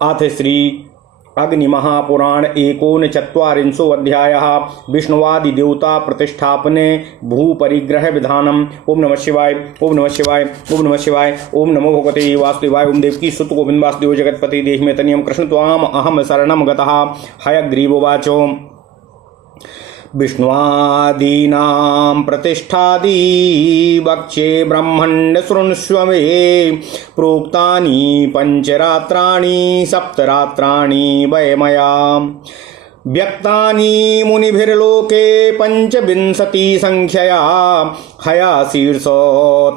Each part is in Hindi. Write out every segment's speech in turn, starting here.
अथ श्री अग्निमहापुराण एकोनचत्वारिंशो अध्यायः विष्णुवादिदेवता प्रतिष्ठापने भूपरिग्रह विधानम्। ओम नमः शिवाय ओम नमः शिवाय ओम नमः शिवाय ओम नमो भगवते वासुदेवाय ओम देवकी सुत गोविंद वासुदेव जगत्पति देहि मे तनियं कृष्ण त्वाम अहम शरणं गतः। हयग्रीवोवाच विष्णुआदीनां प्रतिष्ठादि वक्ष्ये ब्रह्मण्ड शृण्वस्व मे प्रोक्तानि पञ्चरात्राणि सप्तरात्राणि वै मया व्यक्तानि मुनिभिर्लोके पंचविंशति संख्यया हयाशीर्ष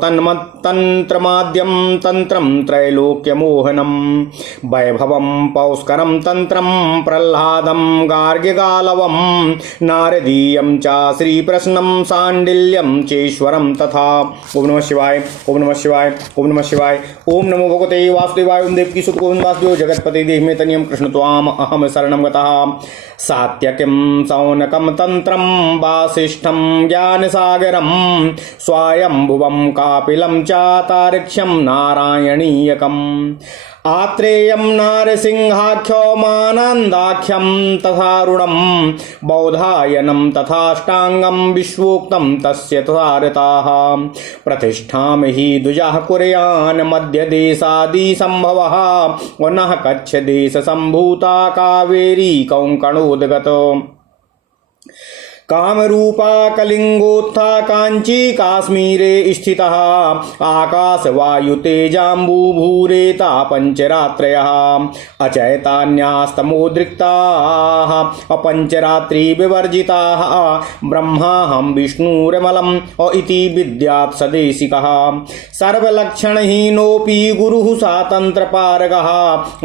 तन्मत्तन्त्रमाद्यं तंत्रं त्रैलोक्यमोहनं वैभवं पौष्करं तंत्रं प्रह्लादं गार्ग्यगालवं नारदीयं च श्रीप्रश्नं सांडिल्यं चेश्वरं तथा। ओम नमः शिवाय ओम नमः शिवाय ओम नमः शिवाय ओम नमो भगवते वासुदेवाय ओम देवकी सुत गोविंद वासुदेव जगत्पति देहि मे तनियं कृष्ण त्वाम अहम शरणं गतः। सात्यकिं सौनकं तंत्रं वासिष्ठं ज्ञानसागरं स्वायंभुवं कापिलं च तार्क्ष्यं नारायणीयकम् आत्रेयं नारसिंहाख्यो मानन्दाख्यं तथारुणं बौधायनं तथाष्टांगं विश्वोक्तं तस्य तथारताः प्रतिष्ठां हि द्विजः कुर्यान् मध्यदेशादिसम्भवः वनः कच्छदेशसम्भूता कावेरी कौङ्कणोद्गतो कामरूपा कलिंगोत्था कांची काश्मीरे स्थितः आकाशवायुतेजाम्बुभूरेता पंचरात्रयः अचैतान्यास्तमोद्रिक्ताः अपंचरात्रि विवर्जिताः ब्रह्माहं विष्णुरमलम् इति विद्यात् सदेशिकः सर्वलक्षणहीनोऽपि गुरुः सातन्त्रपारगः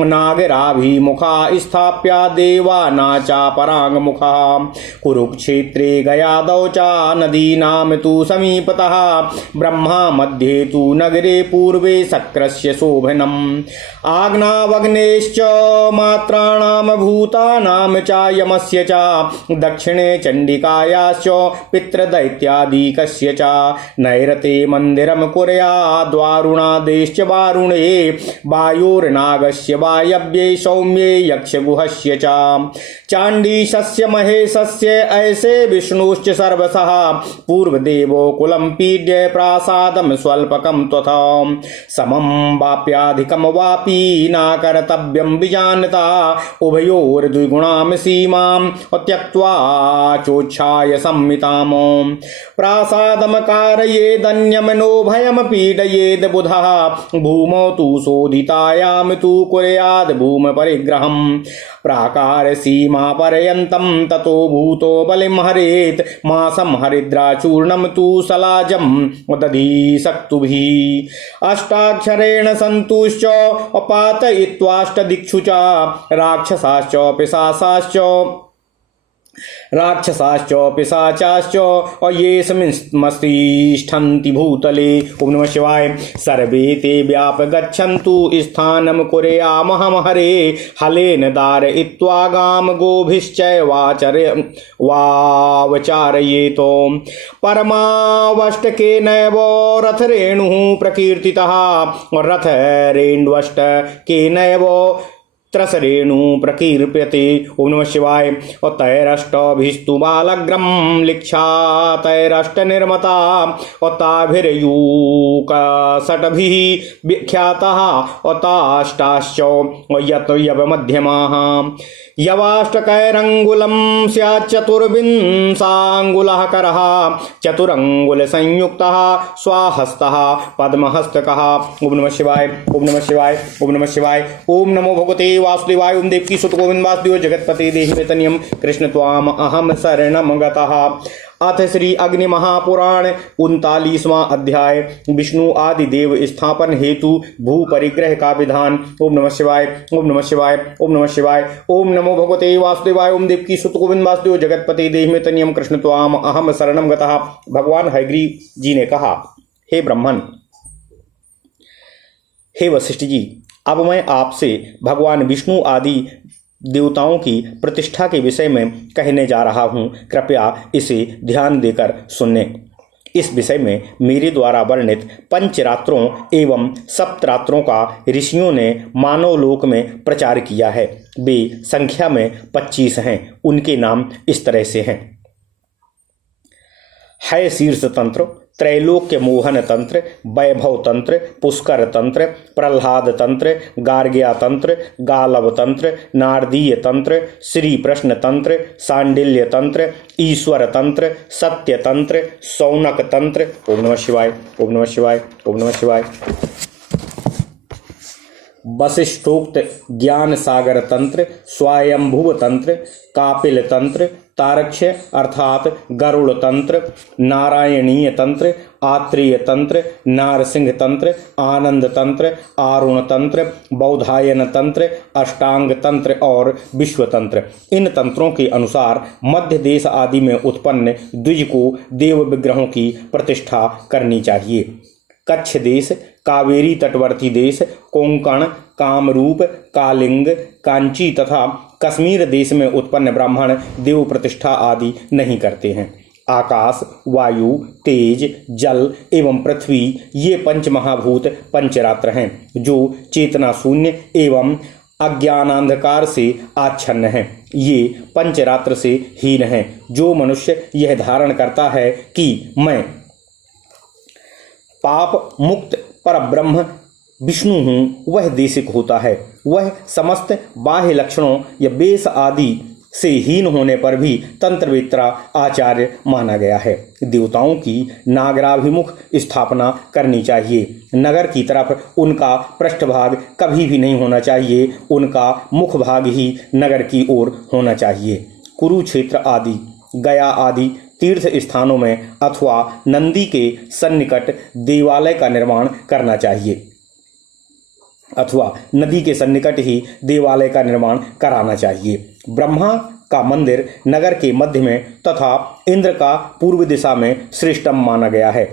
नागराभिमुखा स्थाप्य देवानाचापराङ्मुखः कुरुक्षेत्र गयादौ च नदीनां तु समीपतः ब्रह्मा मध्ये तु नगरे पूर्वे शक्रस्य शोभनम् आग्नावग्नेश्च मात्राणां भूतानां च यमस्य च दक्षिणे चण्डिकायाश्च पितृदैत्यादिकस्य च नैरते मन्दिरं कुर्याद्वारुणादेश्च वारुणे वायोर्नागस्य वायव्ये सौम्ये यक्षगुहस्य च चाण्डीशस्य महेशस्य ऐसे विष्णुश्च सर्वशः पूर्वदेवो कुलं पीड्य प्रासादं स्वल्पकं त्वथा समं वाप्याधिकं वापि न कर्तव्यं विजानता उभयोर्द्विगुणां सीमां त्यक्त्वा चोच्छाय संमिताम् प्रासादं कारयेदन्यमनो भयं पीडयेद् बुधः भूमौ तु शोधितायां तु कुर्याद् भूमपरिग्रहं प्राकार सीमा पर्यन्तं ततो भूतो बलिं हरेत् मासं हरिद्राचूर्णं तु सलाजं दधीसक्तुभिः अष्टाक्षरेण सन्तुश्च पातयित्वाष्टदिक्षु च राक्षसाश्च पिशाचाश्च येऽस्मिन्मस्तिष्ठन्ति भूतले। ओम नमः शिवाय सर्वे ते व्यापगच्छन्तु स्थानं कुर्यामहं हरे हलेन दारयित्वा गां गोभिश्चैवावचारयेतो परमावष्टकेनैव रथरेणुः प्रकीर्तितः रथरेण्वष्टकेनैव त्रसरेणु प्रकीर्प्यते। ओम नमः शिवाय तैरष्टभिस्तु बालग्रम लिक्षातैरष्ट निर्मता ताभिर्यूकषट्भिः विख्यातः ताष्टाश्च यवमध्यमाः यवाष्टकैरङ्गुलं स्याच्चतुर्विंशाङ्गुलः करः चतुरङ्गुलसंयुक्तः स्वाहस्तः पद्महस्तकः। ओम नमः शिवाय ओम नमः शिवाय ओम नमः शिवाय ओम नमो भगवते वासुदेवाय ओम देवकी सुत गोविंद वासुदेव जगत्पति देहि मे तनियं कृष्ण त्वाम अहम शरणं गतः। अथ श्री अग्नि महापुराण 39वां अध्याय विष्णु आदि देव स्थापन हेतु भू परिग्रह का विधान। ओम नमः शिवाय ओम नमः शिवाय ओम नमः शिवाय ओम नमो भगवते वासुदेवाय ओम देवकी सुत गोविंद वासुदेव जगत्पति देहि मे तनियं कृष्ण त्वाम अहम शरणं गतः। भगवान हयग्रीव जी ने कहा, हे ब्रह्मन, हे वशिष्ठ जी, अब मैं आपसे भगवान विष्णु आदि देवताओं की प्रतिष्ठा के विषय में कहने जा रहा हूँ। कृपया इसे ध्यान देकर सुनने। इस विषय में मेरे द्वारा वर्णित पंचरात्रों एवं सप्तरात्रों का ऋषियों ने मानव लोक में प्रचार किया है। वे संख्या में 25 हैं। उनके नाम इस तरह से हैं: है शीर्ष तंत्र, त्रैलोक्य मोहन तंत्र, वैभव तंत्र, पुष्कर तंत्र, प्रह्लाद तंत्र, गार्ग्या तंत्र, गालव तंत्र, नारदीय तंत्र, श्री प्रश्न तंत्र, सांडिल्य तंत्र, ईश्वर तंत्र, सत्य तंत्र, सौनक तंत्र। ओम नमः शिवाय, ओम नमः शिवाय, ओम नमः शिवाय। वशिष्ठोक्त ज्ञान सागर तंत्र, स्वयंभुव तंत्र, कापिल तंत्र, तारक्ष अर्थात गरुड़ तंत्र, नारायणीय तंत्र, आत्रेय तंत्र, नारसिंह तंत्र, आनंद तंत्र, आरुण तंत्र, बौधायन तंत्र, अष्टांग तंत्र और विश्व तंत्र। इन तंत्रों के अनुसार मध्य देश आदि में उत्पन्न द्विज को देव विग्रहों की प्रतिष्ठा करनी चाहिए। कच्छ देश, कावेरी तटवर्ती देश, कोंकण, कामरूप, कालिंग, कांची तथा कश्मीर देश में उत्पन्न ब्राह्मण देव प्रतिष्ठा आदि नहीं करते हैं। आकाश, वायु, तेज, जल एवं पृथ्वी ये पंच महाभूत पंचरात्र हैं जो चेतना शून्य एवं अज्ञानांधकार से आच्छन्न हैं। ये पंचरात्र से हीन हैं। जो मनुष्य यह धारण करता है कि मैं पाप मुक्त पर ब्रह्म विष्णु हूँ, वह देशिक होता है। वह समस्त बाह्य लक्षणों या वेश आदि से हीन होने पर भी तंत्रवेत्ता आचार्य माना गया है। देवताओं की नागराभिमुख स्थापना करनी चाहिए। नगर की तरफ उनका पृष्ठभाग कभी भी नहीं होना चाहिए। उनका मुख भाग ही नगर की ओर होना चाहिए। कुरुक्षेत्र आदि, गया आदि तीर्थ स्थानों में अथवा नंदी के सन्निकट देवालय का निर्माण करना चाहिए अथवा नदी के सन्निकट ही देवालय का निर्माण कराना चाहिए। ब्रह्मा का मंदिर नगर के मध्य में तथा इंद्र का पूर्व दिशा में श्रेष्ठम माना गया है।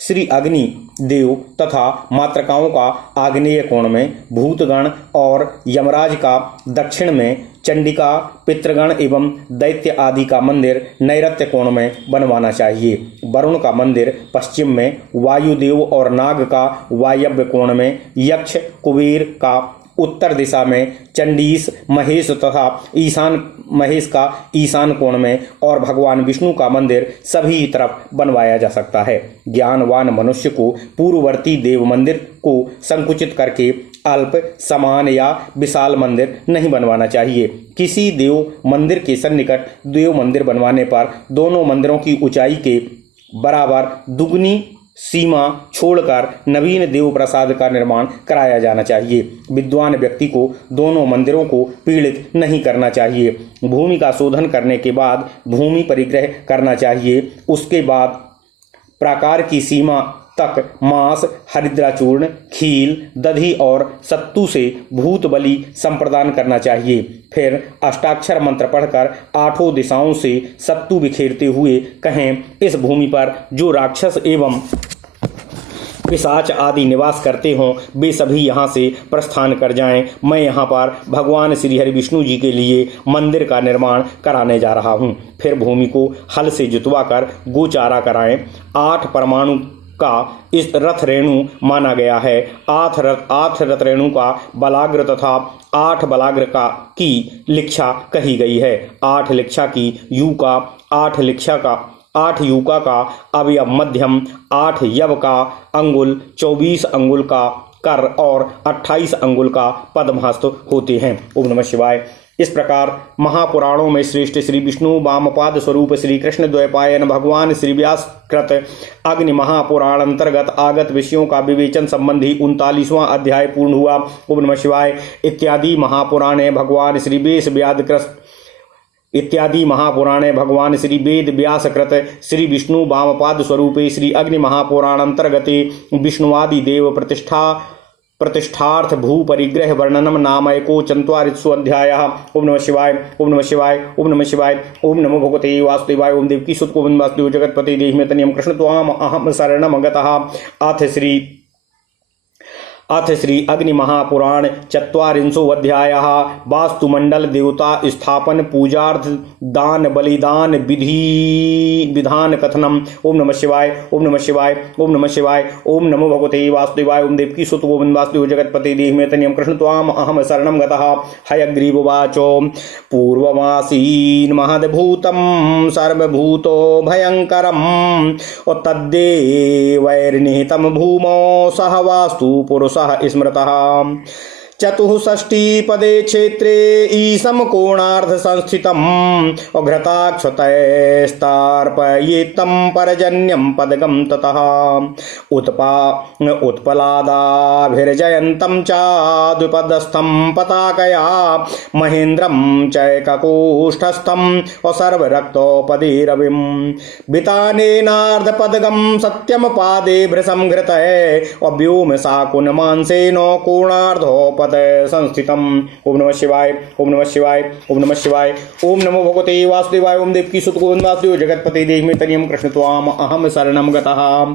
श्री अग्नि देव तथा मातृकाओं का आग्नेय कोण में, भूतगण और यमराज का दक्षिण में, चंडिका, पितृगण एवं दैत्य आदि का मंदिर नैऋत्य कोण में बनवाना चाहिए। वरुण का मंदिर पश्चिम में, वायुदेव और नाग का वायव्य कोण में, यक्ष कुबेर का उत्तर दिशा में, चंडीस महेश तथा ईशान महेश का ईशान कोण में और भगवान विष्णु का मंदिर सभी तरफ बनवाया जा सकता है। ज्ञानवान मनुष्य को पूर्ववर्ती देव मंदिर को संकुचित करके अल्प, समान या विशाल मंदिर नहीं बनवाना चाहिए। किसी देव मंदिर के सन्निकट देव मंदिर बनवाने पर दोनों मंदिरों की ऊंचाई के बराबर दुगनी सीमा छोड़कर नवीन देव प्रसाद का निर्माण कराया जाना चाहिए। विद्वान व्यक्ति को दोनों मंदिरों को पीड़ित नहीं करना चाहिए। भूमि का शोधन करने के बाद भूमि परिग्रह करना चाहिए। उसके बाद प्राकार की सीमा तक मांस, हरिद्रा चूर्ण, खील, दधी और सत्तू से भूत बलि संप्रदान करना चाहिए। फिर अष्टाक्षर मंत्र पढ़कर आठों दिशाओं से सत्तू बिखेरते हुए कहें, इस भूमि पर जो राक्षस एवं पिशाच आदि निवास करते हों वे सभी यहाँ से प्रस्थान कर जाएं। मैं यहाँ पर भगवान श्री हरि विष्णु जी के लिए मंदिर का निर्माण कराने जा रहा हूँ। फिर भूमि को हल से जुतवा कर गोचारा कराएं। 8 परमाणु का इस रथ रेणु माना गया है। 8 रथ रेणु का बलाग्र तथा 8 बलाग्र का की लिक्षा कही गई है। 8 लिक्षा की यू का, 8 लिक्षा का, 8 यूका का अवयव मध्यम, 8 यव का अंगुल, 24 अंगुल का कर और 28 अंगुल का पद्महस्त होते हैं। ओम नमः शिवाय। इस प्रकार महापुराणों में श्रेष्ठ श्री विष्णु वामपाद स्वरूप श्री कृष्ण द्वैपायन भगवान श्री व्यास कृत अग्नि महापुराण अंतर्गत आगत विषयों का विवेचन संबंधी 39वां अध्याय पूर्ण हुआ। ओम नमः शिवाय। इत्यादि महापुराणे भगवान श्री भगवान श्री वेद व्यास कृत श्री विष्णु वामपाद स्वरूपे श्री अग्नि महापुराण अंतर्गते विष्णुवादि देव प्रतिष्ठार्थ भू परिग्रह वर्णनम नामैको 44 अध्यायः। ओम नमः शिवाय, ओम नमः शिवाय, ओम नमः शिवाय, ओम नमो भगवते वासुदेवाय, ओम देवकी सुत गोविंद वासुदेव जगतपते देहि में तनियम कृष्ण त्वाम अहम शरणम गतः। अथ श्री अथ श्री अग्नि महापुराण चत्वारिंशोऽध्यायः वास्तुमंडल देवता स्थापन पूजार्थ दान बलिदान विधान कथनम। ओम नमः शिवाय ओम नमः शिवाय ओम नमः शिवाय ओम नमो भगवते वासुदेवाय ओम देवकी सुत गोविंद वासुदेव जगत्पति देहिमे तनियं कृष्ण त्वाम अहम शरणं गतः। हयग्रीववाचो पूर्वमासीन् महद्भूतं सर्वभूतो भयङ्करं तद्देवैर्निहितं भूमौ सह वास्तु पुरुष स्मृतः। चतुष्षष्टिपदे क्षेत्रे ईशम कोणार्ध संस्थितम् घृताक्षतैस्तार्पयेत्तं परजन्यं पदगं ततः उत्पलादाभिर्जयन्तं च द्विपदस्थं पताकया महेन्द्रं चैककोष्ठस्थं सर्वरक्तोपदे रविं वितानेनार्धपदगं सत्यम पादे भृशं घृतये व्योम साकुन मांसेनो कोणार्धोपदे संस्थितम्। ओम नमः शिवाय ओम नमः शिवाय ओम नमः शिवाय ओम नमो भगवते वासुदेवाय ओम देवकी सुत गोविंद वासुदेव जगत्पति देहिमे तनियं कृष्ण त्वाम अहम शरणं गतः।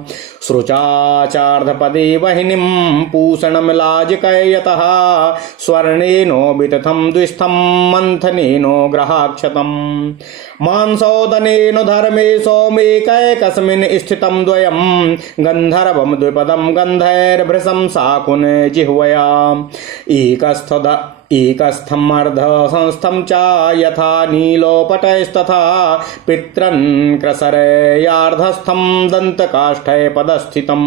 सृचाचार्धपदे वहिनीं पूषणं लाजकयतः स्वर्णेनो वितथं द्विस्थं मन्थनेनो ग्रहाक्षतम् मांसोदनेनो धर्मे सौमेकैकस्मिन् स्थितं द्वयं गन्धर्वं द्विपदं गन्धैर्भृशं साकुन जिह्वया एकस्थमर्धसंस्थं च यथा नीलोपटैस्तथा पित्रन् क्रसरयार्धस्थं दन्तकाष्ठे पदस्थितं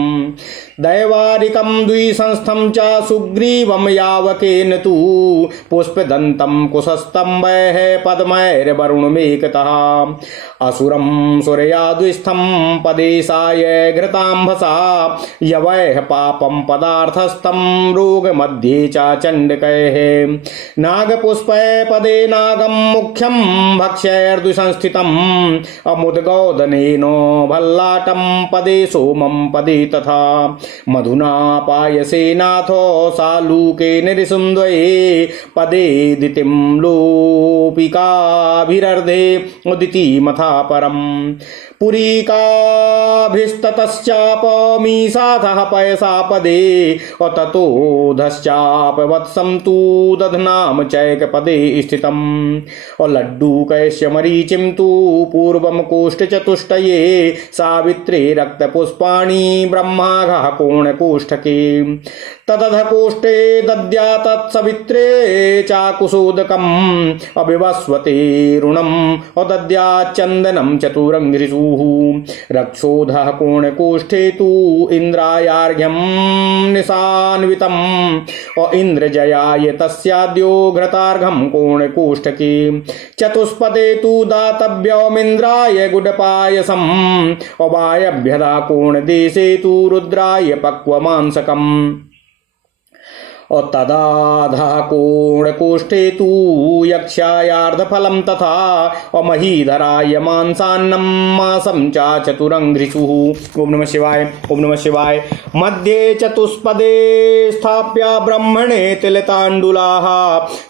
दैवारिकं द्विसंस्थं च सुग्रीवं यावकेन तु पुष्पदन्तं कुशस्तम्भैः पद्मैर्वरुणमेकतः असुरं सूर्याद्विस्थं पदेशाय घृताम्भसा यवैः पापं पदार्थस्थं रोगमध्ये च चण्डकैः नागपुष्पे पदे नागं मुख्यं भक्ष्यैर्द्विसंस्थितम् अमुद्गौदनेनो भल्लाटं पदे सोमं पदे तथा मधुना पायसे नाथो सालूके निरिसुन्द्वये पदे दितिं लोपिकाभिरर्धे उदितिमथा परम् पुरीकाभिस्ततश्चापमीसाथः पयसा पदे ततोधश्चापवत्सं तु दध्नाम चैकपदे स्थितम् लड्डूकैश्य मरीचिं तु पूर्वं कोष्ठचतुष्टये सावित्रे रक्तपुष्पाणि ब्रह्माघः कोणकोष्ठके तदध कोष्ठे दद्या तत्सवित्रे चाकुशोदकम् अविवस्वते ऋणम् दद्या चन्दनं चतुरङ्घ्रिषुः रक्षोधः कोणकोष्ठे तु इन्द्रायार्घ्यं निशान्वितम् इन्द्रजयाय तस्याद्यो घृतार्घं कोणकोष्ठके चतुष्पदे तु दातव्यमिन्द्राय गुडपायसम् वायभ्यदा कोणदेशे तु रुद्राय पक्वमांसकम् तदाधः कोणकोष्ठे तु यक्षायार्धफलं तथा महीधराय मांसान्नं मासं च चतुरङ्घ्रिषुः। ओम नमः शिवाय ओम नमः शिवाय। मध्ये चतुष्पदे स्थाप्य ब्रह्मणे तिलताण्डुलाः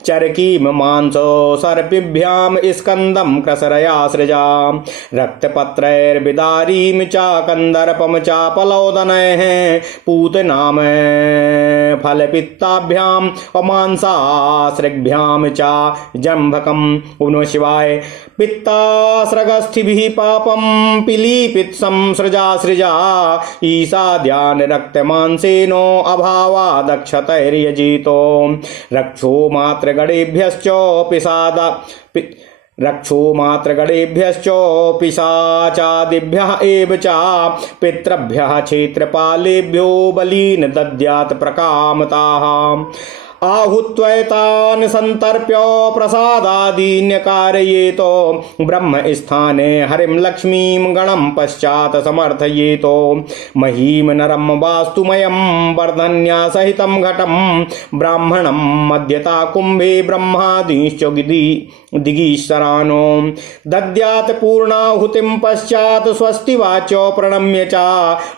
चरकीं मांसो सर्पिभ्यां स्कन्दं क्रसरया सृजा रक्तपत्रैर्विदारीं च कन्दर्पं च पलोदनैः पूतनाम फलपित्त मांसाश्रग्भ्यां च जम्भकम्। ओम नमः शिवाय। पित्तास्रगस्थिभिः पापं पिलीपित्सं सृजा सृजा ईशाद्यान् रक्तमांसेनो अभावादक्षतैर्यजितो रक्षो मात्रगणेभ्यश्च पिशाचादिभ्यः एव च पितृभ्यः क्षेत्रपालेभ्यो बलीन् दद्यात् प्रकामताः आहुत्वैतान् संतर्प्य प्रसादादीन्यकारयेतो ब्रह्मस्थाने हरिं लक्ष्मीं गणं पश्चात् समर्थयेतो महीं नरं वास्तुमयं वर्धन्या सहितं घटं ब्राह्मणं मध्यता कुम्भे ब्रह्मादीश्च दिगीश्वरानो दद्यात् पूर्णाहुतिं पश्चात् स्वस्ति वाचो प्रणम्य च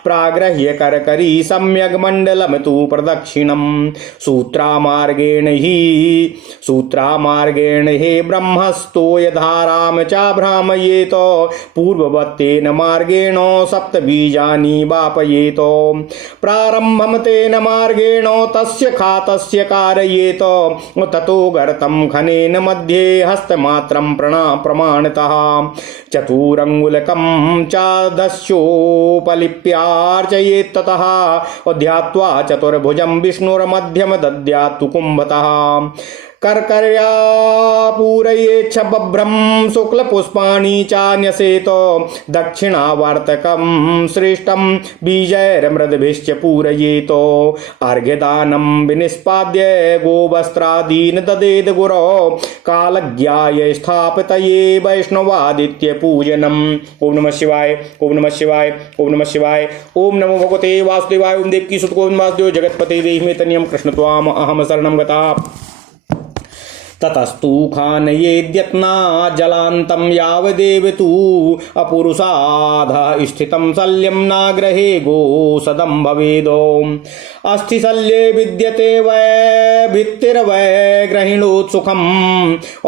प्राग्रह्य करकरी सम्यग् मण्डलं तु प्रदक्षिणं सूत्रा सूत्रमार्गेण हे ब्रह्मस्तो यधाराम च भ्रामयेत पूर्ववत्तेन मार्गेण सप्तबीजानि वापयेत प्रारम्भं तेन मार्गेण तस्य खातस्य कारयेत ततो गर्तं खनेन मध्ये हस्तमात्रं प्रमाणतः चतुरङ्गुलकं चादस्योपलिप्यार्चयेत् ततः ध्यात्वा चतुर्भुजं विष्णुर्मध्यम दद्यात् कुम्भतः कर्कर्या पूरयेच्छ बभ्रं शुक्लपुष्पाणि चान्यसेत दक्षिणावर्तकं श्रेष्ठं बीजैर्मृद्भिश्च पूरयेत अर्घ्यदानं विनिष्पाद्य गोवस्त्रादीन् ददेद गुरो कालज्ञाय स्थापितये वैष्णवादित्य पूजनम्। ओम नमः शिवाय, ओम नमः शिवाय, ओम नमः शिवाय। ओम नमो भगवते वासुदेवाय। ओम देवकी सुत गोविंद वासुदेव जगत्पते देहि तनियम कृष्ण त्वाम अहम शरणं गतः। ततस्तु खानयेद्यत्ना जलान्तं यावदेव तु अपुरुषाधः स्थितं शल्यं नाग्रहे गोसदं भवेदो अस्थिशल्ये विद्यते वै भित्तिर्वै ग्रहिणोत्सुखं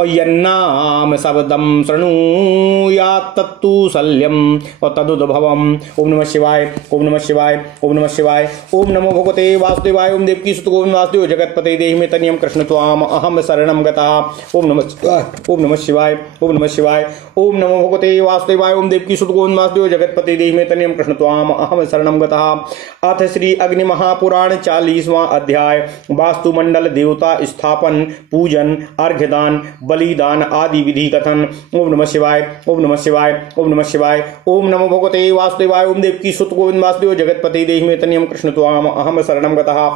यन्नाम शब्दं शृणुयात् तत्तु शल्यं तदुद्भवम्। ओम नमः शिवाय, ओम नमः शिवाय, ओम नमः शिवाय। ओम नमो भगवते वासुदेवाय। ओम देवकी सुत गोविंद वासुदेव जगत्पते देहि मे तनियम कृष्ण त्वाम अहम शरणं गतः। ओम नमः शिवाय, ओम नमः शिवाय, ओम नमः शिवाय। ओम नमो भगवते वासुदेवाय। ओम देवकी सुत गोविंद वासुदेव जगत्पते देहि मे तनियम कृष्ण त्वाम अहम शरणं गतः। अथ श्री अग्नि महापुराण 40वां अध्याय वास्तुमंडल देवता स्थापन पूजन अर्घ्यदान बलिदान आदि विधि कथन। ओम नमः शिवाय, ओम नमः शिवाय, ओम नमः शिवाय। ओम नमो भगवते वासुदेवाय। ओम देवकी सुत गोविंद वासुदेव जगत्पते देहि मे तनियम कृष्ण त्वाम अहम शरणं गतः।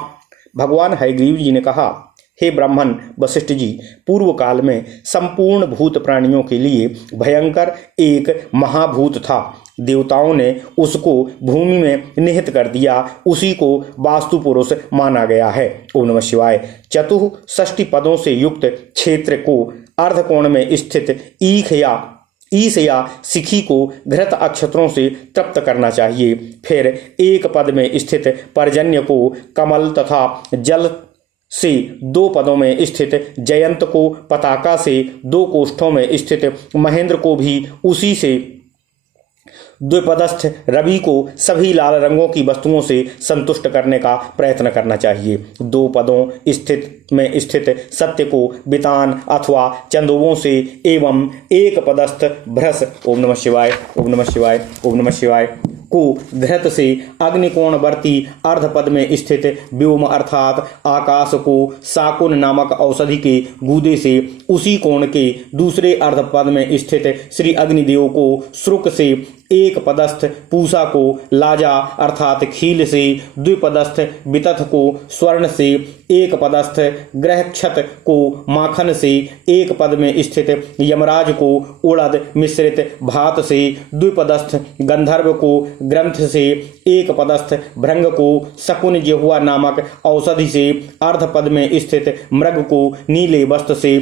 भगवान हयग्रीव जी ने कहा, हे ब्राह्मण वशिष्ठ जी, पूर्व काल में संपूर्ण भूत प्राणियों के लिए भयंकर एक महाभूत था। देवताओं ने उसको भूमि में निहित कर दिया, उसी को वास्तु पुरुष माना गया है। ओम नमः शिवाय। 64 पदों से युक्त क्षेत्र को अर्धकोण में स्थित ईख या सिखी को घृत अक्षत्रों से तृप्त करना चाहिए। फिर एक पद में स्थित पर्जन्य को कमल तथा जल से 2 पदों में स्थित जयंत को, पताका से 2 कोष्ठों में स्थित महेंद्र को भी उसी से द्विपदस्थ रवि को सभी लाल रंगों की वस्तुओं से संतुष्ट करने का प्रयत्न करना चाहिए। 2 पदों में स्थित सत्य को बितान अथवा चंदोवों से एवं एक पदस्थ भ्रस, ओम नमः शिवाय, ओम नमः शिवाय, ओम नमः शिवाय, को घृत से अग्निकोणवर्ती अर्धपद में स्थित व्योम अर्थात आकाश को साकुन नामक औषधि के गूदे से उसी कोण के दूसरे अर्धपद में स्थित श्री अग्निदेव को श्रुक से, एक पदस्थ पूषा को लाजा अर्थात खील से, द्विपदस्थ वितथ को स्वर्ण से, एक पदस्थ ग्रहक्षत को माखन से, एक पद में स्थित यमराज को उड़द मिश्रित भात से, द्विपदस्थ गंधर्व को ग्रंथ से, एक पदस्थ भृंग को शकुन जिह्वा नामक औषधि से, अर्धपद में स्थित मृग को नीले वस्त्र से,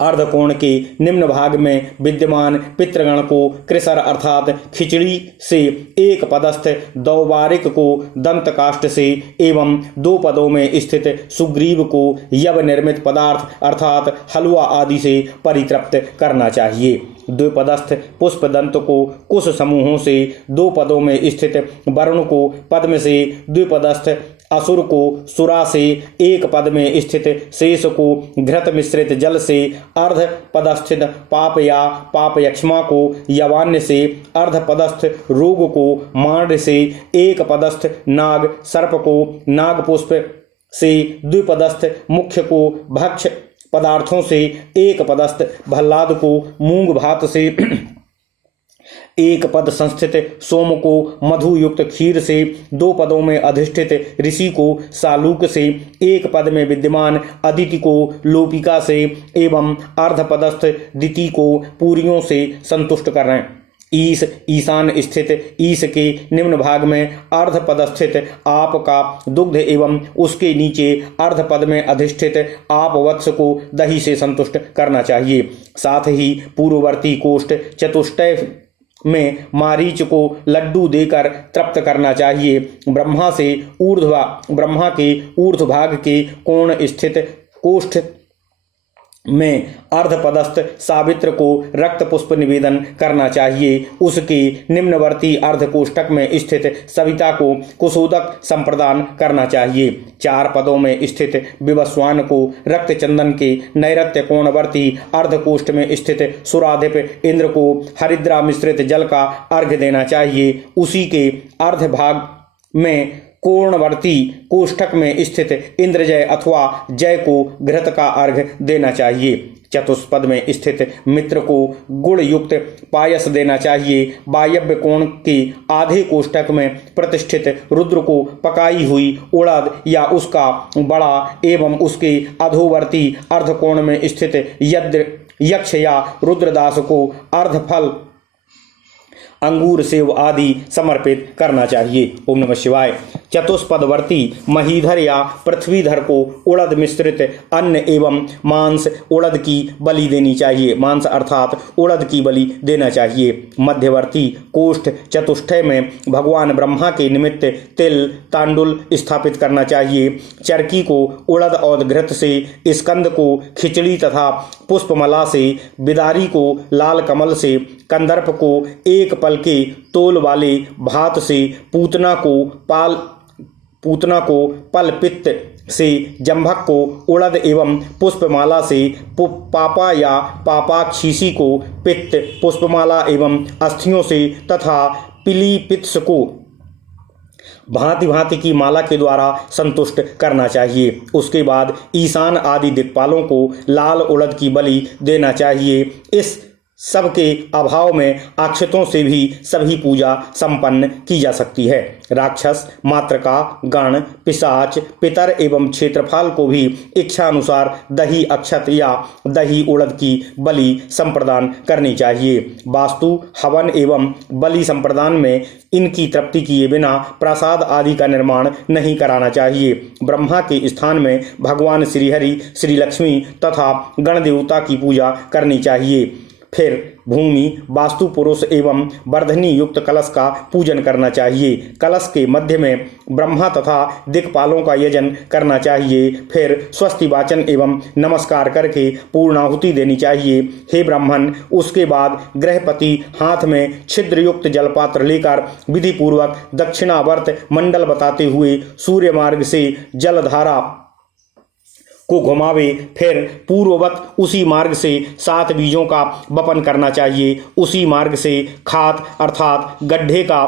अर्धकोण के निम्न भाग में विद्यमान पितृगण को कृसर अर्थात खिचड़ी से, एक पदस्थ दौबारिक को दंत काष्ठ से एवं 2 पदों में स्थित सुग्रीव को यव निर्मित पदार्थ अर्थात हलवा आदि से परितृप्त करना चाहिए। द्विपदस्थ पुष्पदंत को कुश समूहों से, 2 पदों में स्थित वरुण को पद्म से, द्विपदस्थ असुर को सुरा से, एक पद में स्थित शेष को घृत मिश्रित जल से, अर्ध पदस्थित पाप या पाप यक्ष्मा को यवान्य से, अर्ध पदस्थ रोग को मांड से, एक पदस्थ नाग सर्प को नाग पुष्प से, द्विपदस्थ मुख्य को भक्ष पदार्थों से, एक पदस्थ भल्लाद को मूंग भात से, एक पद संस्थित सोम को मधु युक्त खीर से, 2 पदों में अधिष्ठित ऋषि को सालूक से, एक पद में विद्यमान अदिति को लोपिका से एवं अर्धपदस्थ दिति को पूरियों से संतुष्ट करें। ईशान स्थित ईश के निम्न भाग में अर्धपदस्थित आप का दुग्ध एवं उसके नीचे अर्धपद में अधिष्ठित आप वत्स को दही से संतुष्ट करना चाहिए। साथ ही पूर्ववर्ती कोष्ठ चतुष्टय में मारीच को लड्डू देकर तृप्त करना चाहिए। ब्रह्मा के ऊर्ध्वभाग के कोण स्थित कोष्ठ में अर्धपदस्थ सावित्र को रक्त पुष्प निवेदन करना चाहिए। उसके निम्नवर्ती अर्धकोष्ठक में स्थित सविता को कुशोदक संप्रदान करना चाहिए। 4 पदों में स्थित विवस्वान को रक्त चंदन के नैऋत्य कोणवर्ती अर्धकोष्ठ में स्थित सुराधिप इंद्र को हरिद्रा मिश्रित जल का अर्घ्य देना चाहिए। उसी के अर्धभाग में कोणवर्ती कोष्ठक में स्थित इंद्रजय अथवा जय को घृत का अर्घ्य देना चाहिए। चतुष्पद में स्थित मित्र को गुड़ युक्त पायस देना चाहिए। वायव्य कोण के आधे कोष्ठक में प्रतिष्ठित रुद्र को पकाई हुई उड़द या उसका बड़ा एवं उसके अधोवर्ती अर्धकोण में स्थित यक्ष या रुद्रदास को अर्धफल अंगूर सेव आदि समर्पित करना चाहिए। ओम नमः शिवाय। चतुष्पदवर्ती महीधर या पृथ्वीधर को उड़द मिश्रित अन्न एवं मांस उड़द की बलि देनी चाहिए। मांस अर्थात उड़द की बलि देना चाहिए। मध्यवर्ती कोष्ठ चतुष्टय में भगवान ब्रह्मा के निमित्त तिल तांडुल स्थापित करना चाहिए। चरकी को उड़द और घृत से, स्कंद को खिचड़ी तथा पुष्पमाला से, बिदारी को लाल कमल से, कंदर्प को एक पल के तोल वाले भात से, पूतना को पल पित्त से, जंभक को उड़द एवं पुष्पमाला से, पापा या पापाक्षीसी को पित्त पुष्पमाला एवं अस्थियों से तथा पिलीपित्स को भांति भांति की माला के द्वारा संतुष्ट करना चाहिए। उसके बाद ईशान आदि दिक्पालों को लाल उड़द की बलि देना चाहिए। इस सब के अभाव में अक्षतों से भी सभी पूजा संपन्न की जा सकती है। राक्षस, मातृका, गण, पिशाच, पितर एवं क्षेत्रफल को भी इच्छा अनुसार दही अक्षत या दही उड़द की बलि संप्रदान करनी चाहिए। वास्तु, हवन एवं बलि संप्रदान में इनकी तृप्ति किए बिना प्रसाद आदि का निर्माण नहीं कराना चाहिए। ब्रह्मा के स्थान में भगवान श्रीहरि, श्री लक्ष्मी तथा गण देवता की पूजा करनी चाहिए। फिर भूमि, वास्तु पुरुष एवं वर्धनी युक्त कलश का पूजन करना चाहिए। कलश के मध्य में ब्रह्मा तथा दिक्पालों का यजन करना चाहिए। फिर स्वस्ति वाचन एवं नमस्कार करके पूर्णाहुति देनी चाहिए। हे ब्राह्मण, उसके बाद गृहपति हाथ में छिद्र युक्त जलपात्र लेकर विधि पूर्वक दक्षिणावर्त मंडल बताते हुए सूर्य मार्ग से जलधारा को घुमावे। फिर पूर्ववत उसी मार्ग से 7 बीजों का वपन करना चाहिए। उसी मार्ग से खात अर्थात गड्ढे का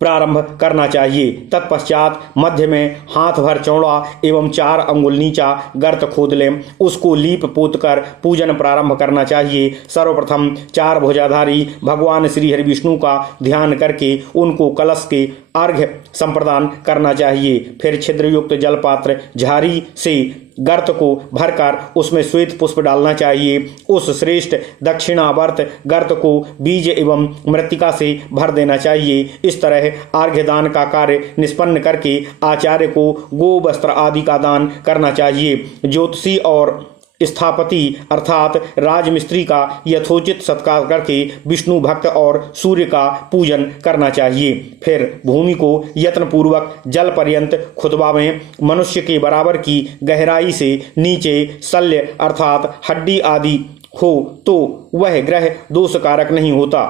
प्रारंभ करना चाहिए। तत्पश्चात मध्य में हाथ भर चौड़ा एवं 4 अंगुल नीचा गर्त खोद लें। उसको लीप पोत कर पूजन प्रारंभ करना चाहिए। सर्वप्रथम 4 भुजाधारी भगवान श्री हरि विष्णु का ध्यान करके उनको कलश के अर्घ्य संप्रदान करना चाहिए। फिर छिद्रयुक्त जलपात्र झारी से गर्त को भरकर उसमें श्वेत पुष्प डालना चाहिए। उस श्रेष्ठ दक्षिणावर्त गर्त को बीज एवं मृत्तिका से भर देना चाहिए। इस तरह अर्घ्यदान का कार्य निष्पन्न करके आचार्य को गो वस्त्र आदि का दान करना चाहिए। ज्योतिषी और स्थापति अर्थात राजमिस्त्री का यथोचित सत्कार करके विष्णु भक्त और सूर्य का पूजन करना चाहिए। फिर भूमि को यत्नपूर्वक जल पर्यंत खुदवावें। मनुष्य के बराबर की गहराई से नीचे शल्य अर्थात हड्डी आदि हो तो वह ग्रह दोषकारक नहीं होता।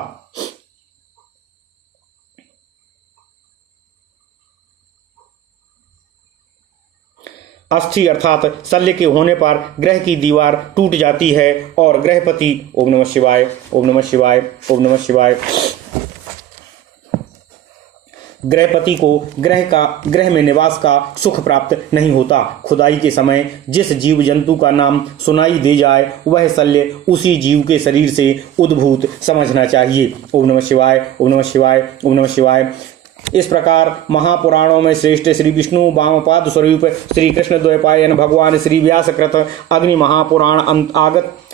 अस्थि अर्थात शल्य के होने पर ग्रह की दीवार टूट जाती है और ग्रहपति ओम नमः शिवाय, ओम नमः शिवाय, ओम नमः शिवाय, ग्रहपति को ग्रह में निवास का सुख प्राप्त नहीं होता। खुदाई के समय जिस जीव जंतु का नाम सुनाई दे जाए वह शल्य उसी जीव के शरीर से उद्भूत समझना चाहिए। ओम नमः शिवाय, ओम नमः शिवाय, ओम नमः शिवाय। इस प्रकार महापुराणों में श्रेष्ठ श्री विष्णु वामपाद स्वरूप श्री कृष्ण द्वैपायन भगवान श्री व्यासकृत अग्नि महापुराण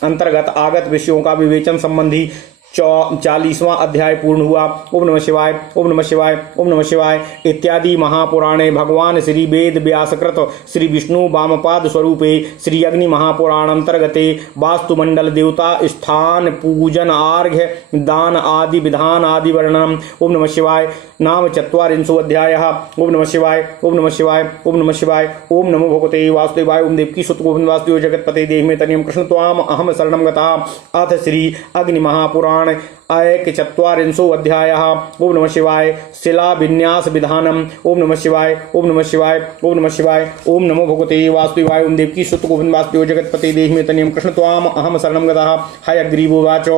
अंतर्गत आगत विषयों का विवेचन संबंधी 40वां अध्याय पूर्ण हुआ। ओम नमः शिवाय, ओम नमः शिवाय, ओम नमः शिवाय इत्यादि महापुराणे भगवान श्री वेद व्यासकृत श्री विष्णु वामपाद स्वरूपे श्री अग्नि महापुराण अंतर्गते वास्तुमंडल देवता स्थान पूजन आर्घ्य दान आदि विधान आदि वर्णनम। ओम नमः शिवाय नाम 44 अध्यायः। ओम नमः शिवाय, ओम नमः शिवाय, ओम नमः शिवाय। ओम नमो भगवते वासुदेवाय। ओम देवकी सुत गोविंद वासुदेव जगतपते देहि मे तनियम कृष्ण त्वाम अहम शरणं गतः। अथ श्री अग्नि महापुराण एक 44 अध्यायः। ओम नमः शिवाय शिला विन्यास विधानम। ओम नमः शिवाय, ओम नमः शिवाय, ओम नमः शिवाय। ओम नमो भगवते वासुदेवाय। ओम देवकी सुत गोविंद वासुदेव जगतपते देहि मे तनियम कृष्ण त्वाम अहम शरणं गतः। हयग्रीवोवाच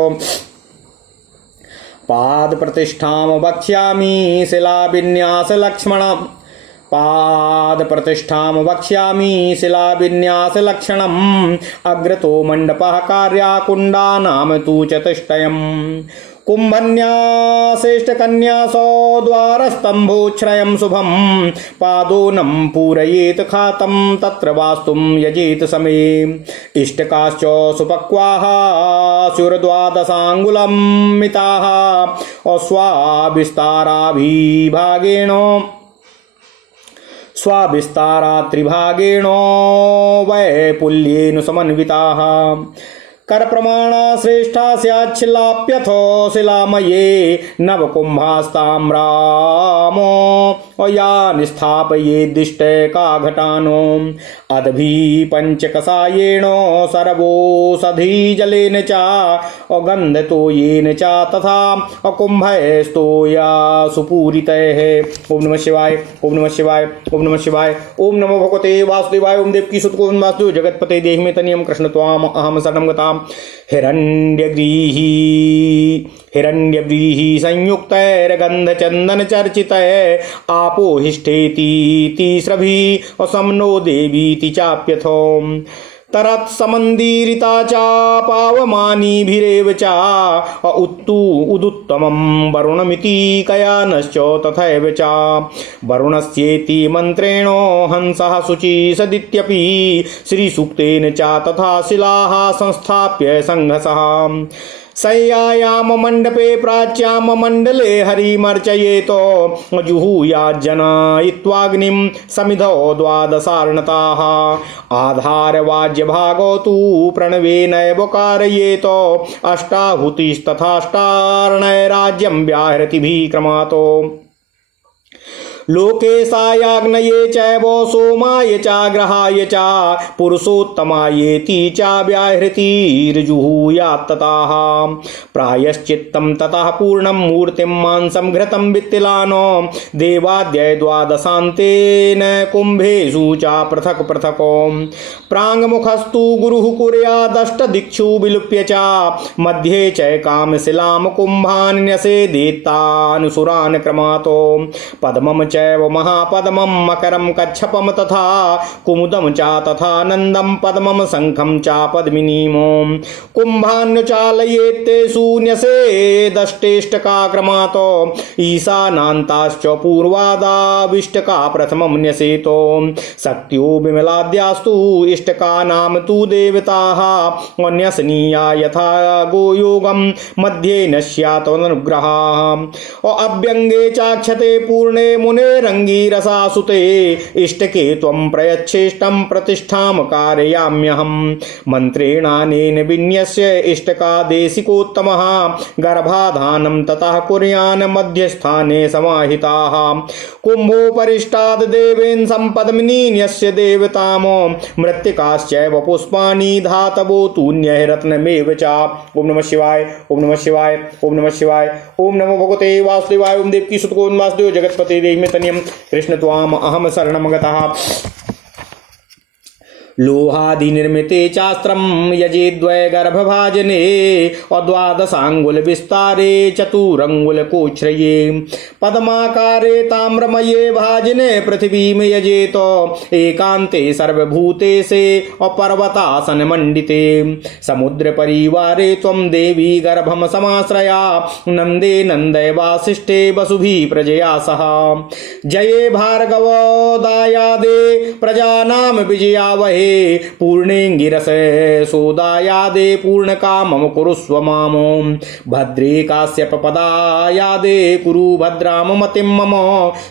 पाद प्रतिष्ठां वक्ष्यामि शिला विन्यास लक्ष्मणम्। पाद प्रतिष्ठां वक्ष्यामि शिला विन्यास लक्षणम्। अग्रतो मंडपः कार्याकुण्डानां तु चतुष्टयम्। कुम्भन्यासेष्टकन्यासो द्वारस्तम्भोच्छ्रयं शुभं। पादोनं पूरयेत खातं तत्र वास्तुं यजेत समे। इष्टकाश्च सुपक्वाः स्युर्द्वादशाङ्गुलं मिताः। स्वाविस्तारा त्रिभागेण वैपुल्येन समन्विताः। कर प्रमाणा श्रेष्ठा स्याच्छिलाप्यथो शिलामये। नवकुम्भास्ताम्रामो यानि स्थापयेद्दिष्टैका घटानो। अदभि पंचकसायेण सर्वोषधि जलेन च गन्धतोयेन च तथा कुम्भैस्तोया सुपूरितैः। ओम नमः शिवाय, ओम नमः शिवाय, ओम नमः शिवाय। ओम नमो भगवते वासुदेवाय। ओम देवकी सुत गोविंद वासुदेव जगतपते देहि मे तनियम कृष्ण त्वाम अहम शरणं गतः। हिरण्यव्रीहि संयुक्तैर्गन्धचन्दन चर्चितैः। आपोहिष्ठेति तिस्रभिः समनो देवीति चाप्यथो। तरत्समन्दीरिता च पावमानीभिरेव च। उदुत्तमं वरुणमिति कयानश्च तथैव च। वरुणस्येति मन्त्रेण हंसः शुचि सदित्यपि। श्रीसूक्तेन च तथा शिलाः संस्थाप्य संघसः। शय्यायाम मंडपे प्राच्याम मंडले हरिमर्चयेतो। जुहूयाज्जनयित्वाग्निं समिधौ द्वादशार्णताः। आधारवाज्यभागो तु प्रणवेनैव कारयेतो। अष्टाहुतिस्तथाष्टार्णैराज्यं व्याहृतिभिः क्रमातो। लोकेशायाग्नये चैव सोमाय च ग्रहाय च। पुरुषोत्तमायेति च व्याहृतिर्जुहूयात्तताः। प्रायश्चित्तं ततः पूर्णं मूर्तिं मांसं घृतं वित्तिलानो। देवाद्य द्वादशान्तेन कुम्भेषु च पृथक् पृथको। प्राङ्मुखस्तु गुरुः कुर्यादष्टदिक्षु विलुप्य च। मध्ये चैकामशिलां कुम्भान् न्यसेदेत्तानुसुरान् क्रमातो। पद्मं चैव महापद्मं मकरं कच्छपं तथा कुमुदं च तथा नन्दं पद्मं शङ्खं च पद्मिनीमो। कुम्भान्युचालयेत्तेषु न्यसेदष्टेष्टका क्रमातो। ईशानान्ताश्च पूर्वादाविष्टका प्रथमं न्यसेतो। शक्त्यो विमलाद्यास्तु इष्टकानां तु देवताः। न्यसनीया यथा गोयोगं मध्ये न स्यात् अनुग्रहाः। अभ्यङ्गे चाक्षते पूर्णे मुनेरङ्गीरसासुते। इष्टके त्वं प्रयच्छेष्टं प्रतिष्ठां कारयाम्यहं। मन्त्रेणानेन विन्यस्य इष्टकादेशिकोत्तमः। गर्भाधानं ततः कुर्यान् मध्यस्थाने समाहिताः। कुम्भोपरिष्टाद् देवेन सम्पद्मिनीन्यस्य देवतामो। मृत्तिकाश्चैव पुष्पाणि धातवो तून्यः रत्नमेव च। ओम नमः शिवाय, ओम नमः शिवाय, ओम नमः शिवाय। ओम नमो भगवते वासुदेवाय। ओम देवकी सुत गोविंद वासुदेव जगतपते देहि मे तनियम कृष्ण त्वाम अहम शरणं गतः। लोहादि निर्मिते चास्त्रं यजेद्वय गर्भभाजने। द्वादशांगुल विस्तारे चतुरंगुल कोच्छ्रये। पद्माकारे ताम्रमये भाजने पृथ्वीं यजेतो। एकांते सर्वभूतेषे पर्वतासन मंडिते। समुद्र परिवारे त्वं देवी गर्भम समाश्रया। नंदे नंदय वासिष्ठे वसुभिः प्रजया सह। जये भार्गवोदायादे प्रजानां विजया वहे। यादे पूर्णेङ्गिरस सोदायादे पूर्णकामं कुरुस्व मामो भद्रे काश्यपपदा यादे कुरु भद्राम मतिं मम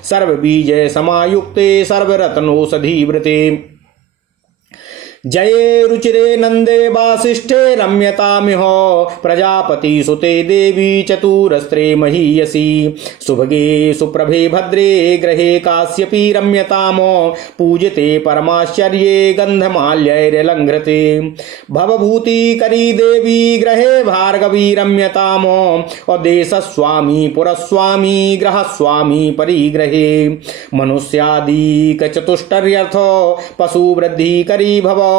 सर्वबीज समायुक्ते सर्वरत्नौषधीवृते जये रुचिरे नंदे वासिष्ठे रम्यतामिह प्रजापति सुते देवी चतुरस्त्रे महीयसी सुभगे सुप्रभे भद्रे ग्रहे काश्यपी रम्यतामो पूजते परमाश्चर्ये गंधमाल्यैर्लंघ्रते भवभूति करी देवी ग्रहे भार्गवी रम्यतामो अदेशस्वामी पुरस्वामी ग्रहस्वामी परिग्रहे मनुष्यादिक चतुष्टर्यर्थ पशु वृद्धि करी भव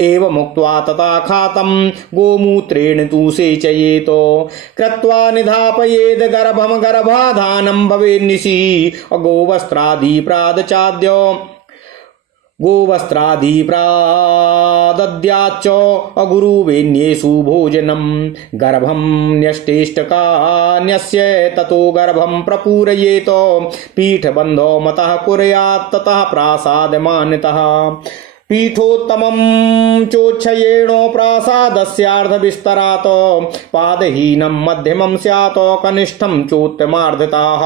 एव मुक्त्वा तथा खातं गोमूत्रेण तु सेचयेतो कृत्वा निधापयेद गर्भं गर्भाधानं भवेन्निशि गोवस्त्रादि प्रादचाद्य गोवस्त्रादिप्रादद्याच्च अगुरुवेण्येषु भोजनं गर्भं न्यष्टेष्टकान्यस्य ततो गर्भं प्रपूरयेत पीठबन्धो मतः कुर्यात् ततः प्रासादमान्यतः पीठोत्तमं चोच्छयेणो प्रासादस्यार्धविस्तरात् पादहीनं मध्यमं स्यात् कनिष्ठं चोत्तमार्धताः।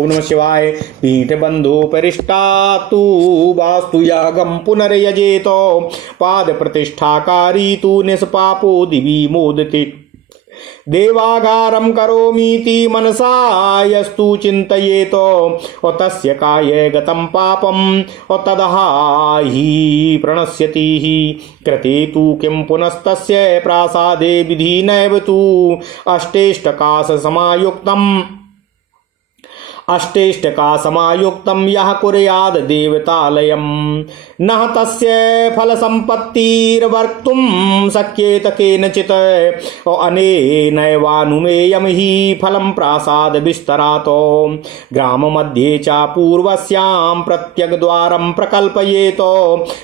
ओम नमः शिवाय। पीठबन्धोपरिष्टात्तु वास्तु यागं पुनर्यजेत पादप्रतिष्ठाकारी तु निष्पापो दिवि मोदते देवागारं करोमीति मनसा यस्तु चिन्तयेत तस्य काये गतं पापं तदहाहि प्रणश्यति कृते तु किं पुनस्तस्य प्रासादे विधि नैव तु अष्टेष्टका यः कुर्याद् देवतालयं नः तस्य फलसम्पत्तिर्वक्तुं शक्येत केनचित् अनेनैवानुमेयं हि फलं प्रासादविस्तरात् ग्राममध्ये च पूर्वस्यां प्रत्यग्द्वारं प्रकल्पयेत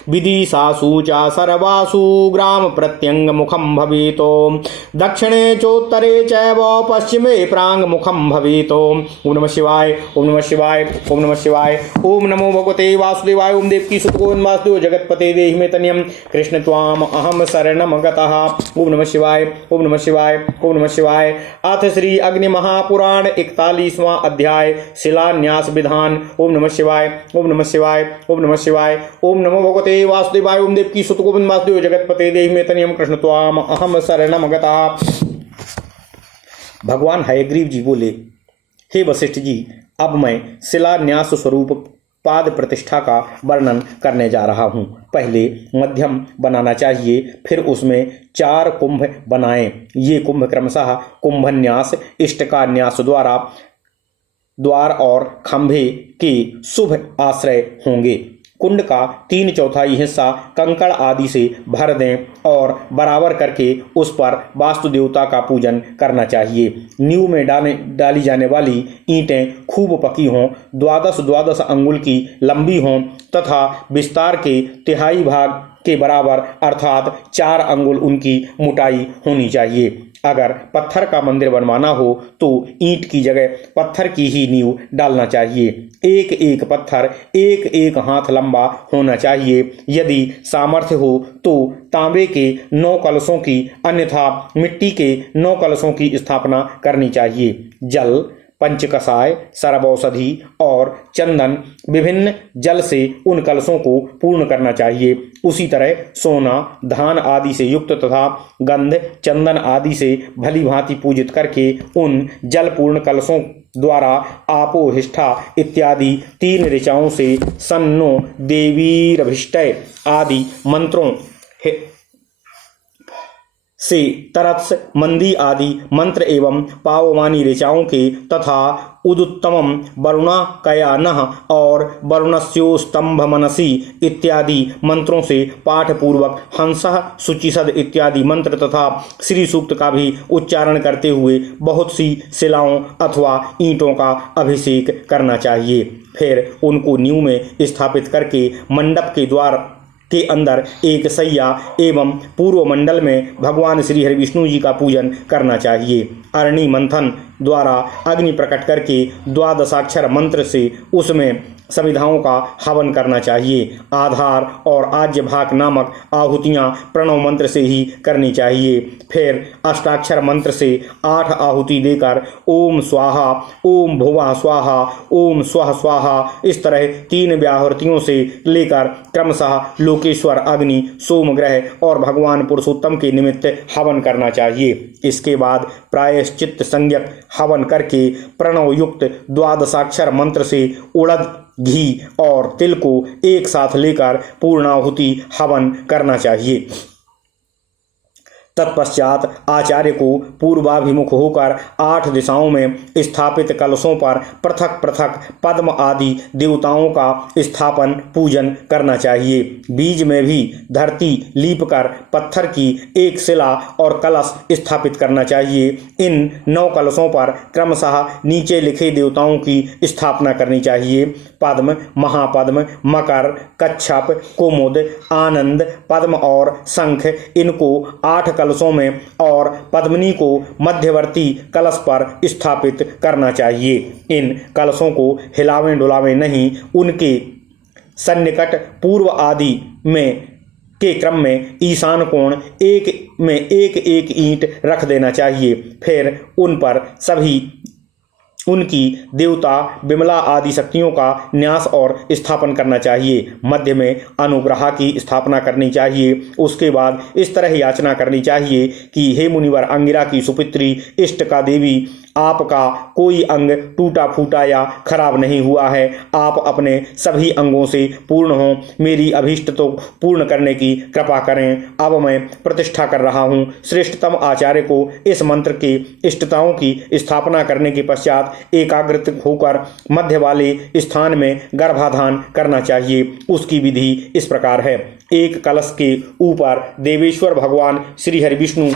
विदिशासु च सर्वासु ग्रामप्रत्यङ्गमुखं भवेत् दक्षिणे चोत्तरे चैव पश्चिमे प्राङ्गमुखं भवेत्। ओम नमः शिवाय। ओम नमः शिवाय। ओम नमः शिवाय। ओम नमो भगवते वासुदेवाय। ओम देवकी सुत गोविंद वासुदेव जगतपते देहि मे तनियम कृष्ण त्वाम अहम शरणम गतः। ओम नमः शिवाय। ओम नमः शिवाय। ओम नमः शिवाय। अथ श्री अग्नि महापुराण 41वां अध्याय शिलान्यास विधान। ओम नमः शिवाय। ओम नमः शिवाय। ओम नमः शिवाय। ओम नमो भगवते वासुदेवाय। ओम देवकी सुत गोविंद वासुदेव जगतपते देहि मे तनियम कृष्ण त्वाम अहम शरणम गतः। भगवान हयग्रीव जी बोले, हे वशिष्ठ जी, अब मैं शिलान्यास स्वरूप पाद प्रतिष्ठा का वर्णन करने जा रहा हूँ। पहले मध्यम बनाना चाहिए, फिर उसमें 4 कुंभ बनाएं। ये कुंभ क्रमशः कुंभन्यास, इष्टकान्यास द्वार और खंभे के शुभ आश्रय होंगे। कुंड का 3/4 हिस्सा कंकड़ आदि से भर दें और बराबर करके उस पर वास्तु देवता का पूजन करना चाहिए। नींव में डाली जाने वाली ईंटें खूब पकी हों, 12-12 अंगुल की लंबी हों तथा विस्तार के 1/3 भाग के बराबर अर्थात 4 अंगुल उनकी मोटाई होनी चाहिए। अगर पत्थर का मंदिर बनवाना हो तो ईंट की जगह पत्थर की ही नींव डालना चाहिए। एक एक पत्थर 1-1 हाथ लंबा होना चाहिए। यदि सामर्थ्य हो तो तांबे के 9 कलशों की, अन्यथा मिट्टी के 9 कलशों की स्थापना करनी चाहिए। जल, पंचकसाय, सर्वौषधि और चंदन विभिन्न जल से उन कलशों को पूर्ण करना चाहिए। उसी तरह सोना, धान आदि से युक्त तथा गंध, चंदन आदि से भली भांति पूजित करके उन जल पूर्ण कलशों द्वारा आपोहिष्ठा इत्यादि 3 ऋचाओं से सन्नो देवीरभिष्टय आदि मंत्रों से तरत्स, मंदी आदि मंत्र एवं पावमानी ऋचाओं के तथा उदुत्तमम वरुणाकयानः और वरुणस्योस्तंभ मनसी इत्यादि मंत्रों से पाठ पूर्वक हंसः, शुचिसद इत्यादि मंत्र तथा श्री सूक्त का भी उच्चारण करते हुए बहुत सी शिलाओं अथवा ईंटों का अभिषेक करना चाहिए। फिर उनको नींव में स्थापित करके मंडप के द्वार के अंदर एक सैया एवं पूर्व मंडल में भगवान श्री हरि विष्णु जी का पूजन करना चाहिए। अरणि मंथन द्वारा अग्नि प्रकट करके 12 मंत्र से उसमें सविधाओं का हवन करना चाहिए। आधार और आज्य भाग नामक आहुतियां प्रणव मंत्र से ही करनी चाहिए। फिर अष्टाक्षर मंत्र से 8 आहुति देकर ओम स्वाहा, ओम भुवा स्वाहा, ओम स्वः स्वाहा, इस तरह 3 व्याहृतियों से लेकर क्रमशः लोकेश्वर, अग्नि, सोम ग्रह और भगवान पुरुषोत्तम के निमित्त हवन करना चाहिए। इसके बाद प्रायश्चित्त संज्ञक हवन करके प्रणव युक्त 12 मंत्र से उड़द, घी और तिल को एक साथ लेकर पूर्णाहुति हवन करना चाहिए। तत्पश्चात आचार्य को पूर्वाभिमुख होकर 8 दिशाओं में स्थापित कलशों पर पृथक पृथक पद्म आदि देवताओं का स्थापन पूजन करना चाहिए। बीज में भी धरती लीपकर पत्थर की एक शिला और कलश स्थापित करना चाहिए। इन 9 कलशों पर क्रमशः नीचे लिखे देवताओं की स्थापना करनी चाहिए। पद्म, महापद्म, मकर, कच्छप, कुमुद, आनंद, पद्म और शंख, इनको 8 कलशों में और पद्मिनी को मध्यवर्ती कलश पर स्थापित करना चाहिए। इन कलशों को हिलावें डुलावें नहीं, उनके सन्निकट पूर्व आदि में के क्रम में ईशान कोण एक में एक ईंट रख देना चाहिए। फिर उन पर सभी उनकी देवता विमला आदि शक्तियों का न्यास और स्थापन करना चाहिए। मध्य में अनुग्रह की स्थापना करनी चाहिए। उसके बाद इस तरह याचना करनी चाहिए कि हे मुनिवर अंगिरा की सुपुत्री इष्ट का देवी, आपका कोई अंग टूटा फूटा या खराब नहीं हुआ है। आप अपने सभी अंगों से पूर्ण हों। मेरी अभीष्ट तो पूर्ण करने की कृपा करें। अब मैं प्रतिष्ठा कर रहा हूँ। श्रेष्ठतम आचार्य को इस मंत्र के इष्टताओं की स्थापना करने के पश्चात एकाग्रत होकर मध्य वाले स्थान में गर्भाधान करना चाहिए। उसकी विधि इस प्रकार है। एक कलश के ऊपर देवेश्वर भगवान श्री हरि विष्णु,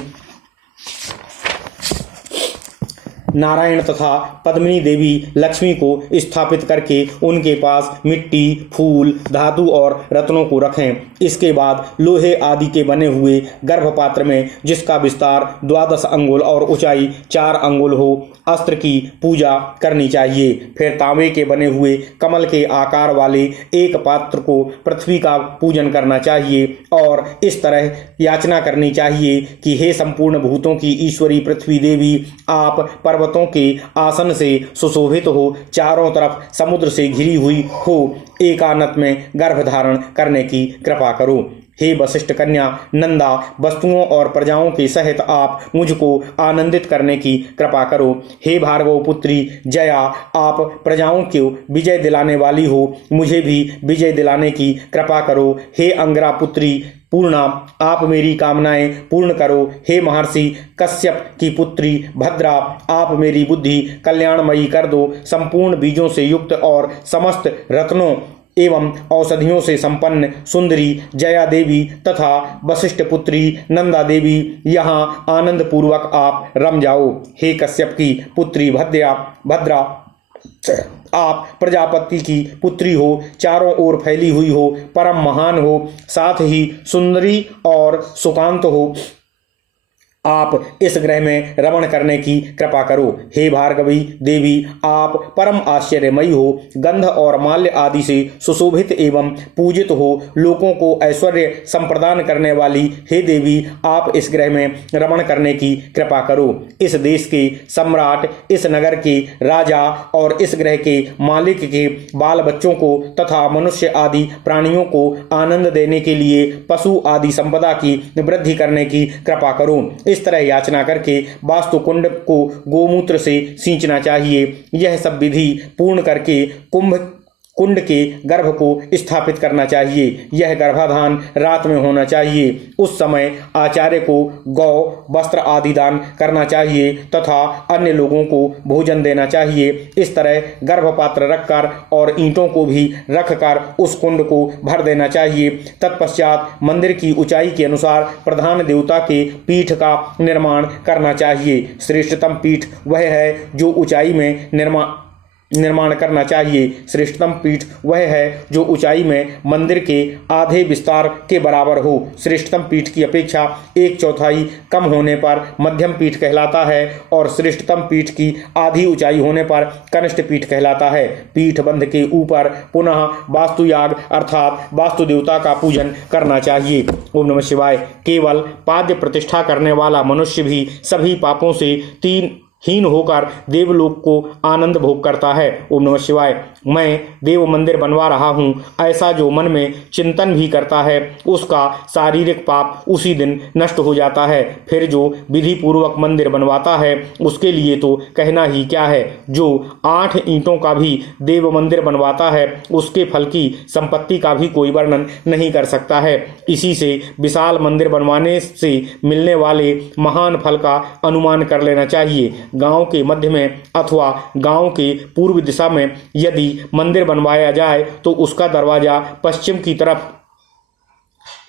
नारायण तथा पद्मिनी देवी लक्ष्मी को स्थापित करके उनके पास मिट्टी, फूल, धातु और रत्नों को रखें। इसके बाद लोहे आदि के बने हुए गर्भपात्र में, जिसका विस्तार 12 अंगुल और ऊंचाई 4 अंगुल हो, अस्त्र की पूजा करनी चाहिए। फिर तांबे के बने हुए कमल के आकार वाले एक पात्र को पृथ्वी का पूजन करना चाहिए और इस तरह याचना करनी चाहिए कि हे संपूर्ण भूतों की ईश्वरी पृथ्वी देवी, आप पर्वतों के आसन से सुशोभित हो, चारों तरफ समुद्र से घिरी हुई हो, एकांत में गर्भ धारण करने की कृपा करो। हे वशिष्ठ कन्या नंदा, वस्तुओं और प्रजाओं के सहित आप मुझको आनंदित करने की कृपा करो। हे भार्गव पुत्री जया, आप प्रजाओं को विजय दिलाने वाली हो, मुझे भी विजय दिलाने की कृपा करो। हे अंगरा पुत्री पूर्णा, आप मेरी कामनाएं पूर्ण करो। हे महर्षि कश्यप की पुत्री भद्रा, आप मेरी बुद्धि कल्याणमयी कर दो। संपूर्ण बीजों से युक्त और समस्त रत्नों एवं औषधियों से संपन्न सुंदरी जया देवी तथा वशिष्ठ पुत्री नंदा देवी, यहाँ आनंद पूर्वक आप रम जाओ। हे कश्यप की पुत्री भद्रा, आप प्रजापति की पुत्री हो, चारों ओर फैली हुई हो, परम महान हो, साथ ही सुंदरी और सुकांत हो। आप इस ग्रह में रमण करने की कृपा करो। हे भार्गवी देवी, आप परम आश्चर्यमयी हो, गंध और माल्य आदि से सुशोभित एवं पूजित हो, लोगों को ऐश्वर्य संप्रदान करने वाली हे देवी, आप इस ग्रह में रमण करने की कृपा करो। इस देश के सम्राट, इस नगर के राजा और इस ग्रह के मालिक के बाल बच्चों को तथा मनुष्य आदि प्राणियों को आनंद देने के लिए पशु आदि संपदा की वृद्धि करने की कृपा करो। इस तरह याचना करके वास्तु कुंड को गोमूत्र से सींचना चाहिए। यह सब विधि पूर्ण करके कुंड के गर्भ को स्थापित करना चाहिए। यह गर्भाधान रात में होना चाहिए। उस समय आचार्य को गौ, वस्त्र आदि दान करना चाहिए तथा अन्य लोगों को भोजन देना चाहिए। इस तरह गर्भपात्र रखकर और ईंटों को भी रखकर उस कुंड को भर देना चाहिए। तत्पश्चात मंदिर की ऊंचाई के अनुसार प्रधान देवता के पीठ का निर्माण करना चाहिए। श्रेष्ठतम पीठ वह है जो ऊंचाई में निर्माण करना चाहिए। श्रेष्ठतम पीठ वह है जो ऊंचाई में मंदिर के आधे विस्तार के बराबर हो। श्रेष्ठतम पीठ की अपेक्षा 1/4 कम होने पर मध्यम पीठ कहलाता है और श्रेष्ठतम पीठ की आधी ऊंचाई होने पर कनिष्ठ पीठ कहलाता है। पीठ बंध के ऊपर पुनः वास्तुयाग अर्थात वास्तु देवता का पूजन करना चाहिए। ओम नमः शिवाय। केवल पाद्य प्रतिष्ठा करने वाला मनुष्य भी सभी पापों से हीन होकर देवलोक को आनंद भोग करता है। ओम नमः शिवाय। मैं देव मंदिर बनवा रहा हूँ, ऐसा जो मन में चिंतन भी करता है उसका शारीरिक पाप उसी दिन नष्ट हो जाता है। फिर जो विधि पूर्वक मंदिर बनवाता है उसके लिए तो कहना ही क्या है। जो 8 ईंटों का भी देव मंदिर बनवाता है उसके फल की संपत्ति का भी कोई वर्णन नहीं कर सकता है। इसी से विशाल मंदिर बनवाने से मिलने वाले महान फल का अनुमान कर लेना चाहिए। गांव के मध्य में अथवा गांव के पूर्व दिशा में यदि मंदिर बनवाया जाए तो उसका दरवाजा पश्चिम की तरफ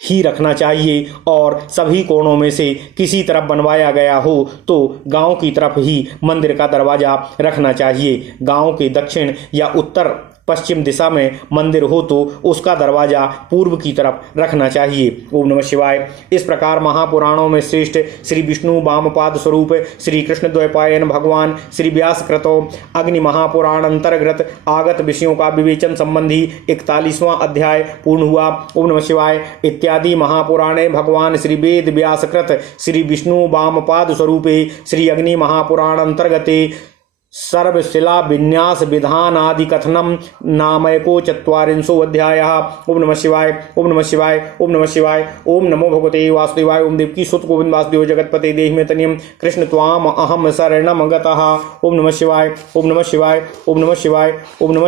ही रखना चाहिए और सभी कोणों में से किसी तरफ बनवाया गया हो तो गांव की तरफ ही मंदिर का दरवाजा रखना चाहिए। गांव के दक्षिण या उत्तर पश्चिम दिशा में मंदिर हो तो उसका दरवाजा पूर्व की तरफ रखना चाहिए। ओम नमः शिवाय। इस प्रकार महापुराणों में श्रेष्ठ श्री विष्णु वामपाद स्वरूप श्री कृष्ण द्वैपायन भगवान श्री व्यास कृतो अग्नि महापुराण अंतर्गत आगत विषयों का विवेचन संबंधी 41वां अध्याय पूर्ण हुआ। ओम नमः शिवाय। इत्यादि महापुराणे भगवान श्री वेद व्यास कृत श्री विष्णु वामपाद स्वरूपे श्री अग्नि महापुराण अंतर्गते सर्वशिला विन्यास विधान आदि कथनम नामको 44 अध्यायः। ओम नमः शिवाय। ओम नमः शिवाय। ओम नमः शिवाय। ओम नमो भगवते वासुदेवाय। ओम देवकी सुत गोविंद वासुदेव जगतपते देहि मे तनियम कृष्ण त्वाम अहम शरणम गतः। ओम नमः शिवाय। ओम नमः शिवाय। ओम नमः शिवाय। ओम नमः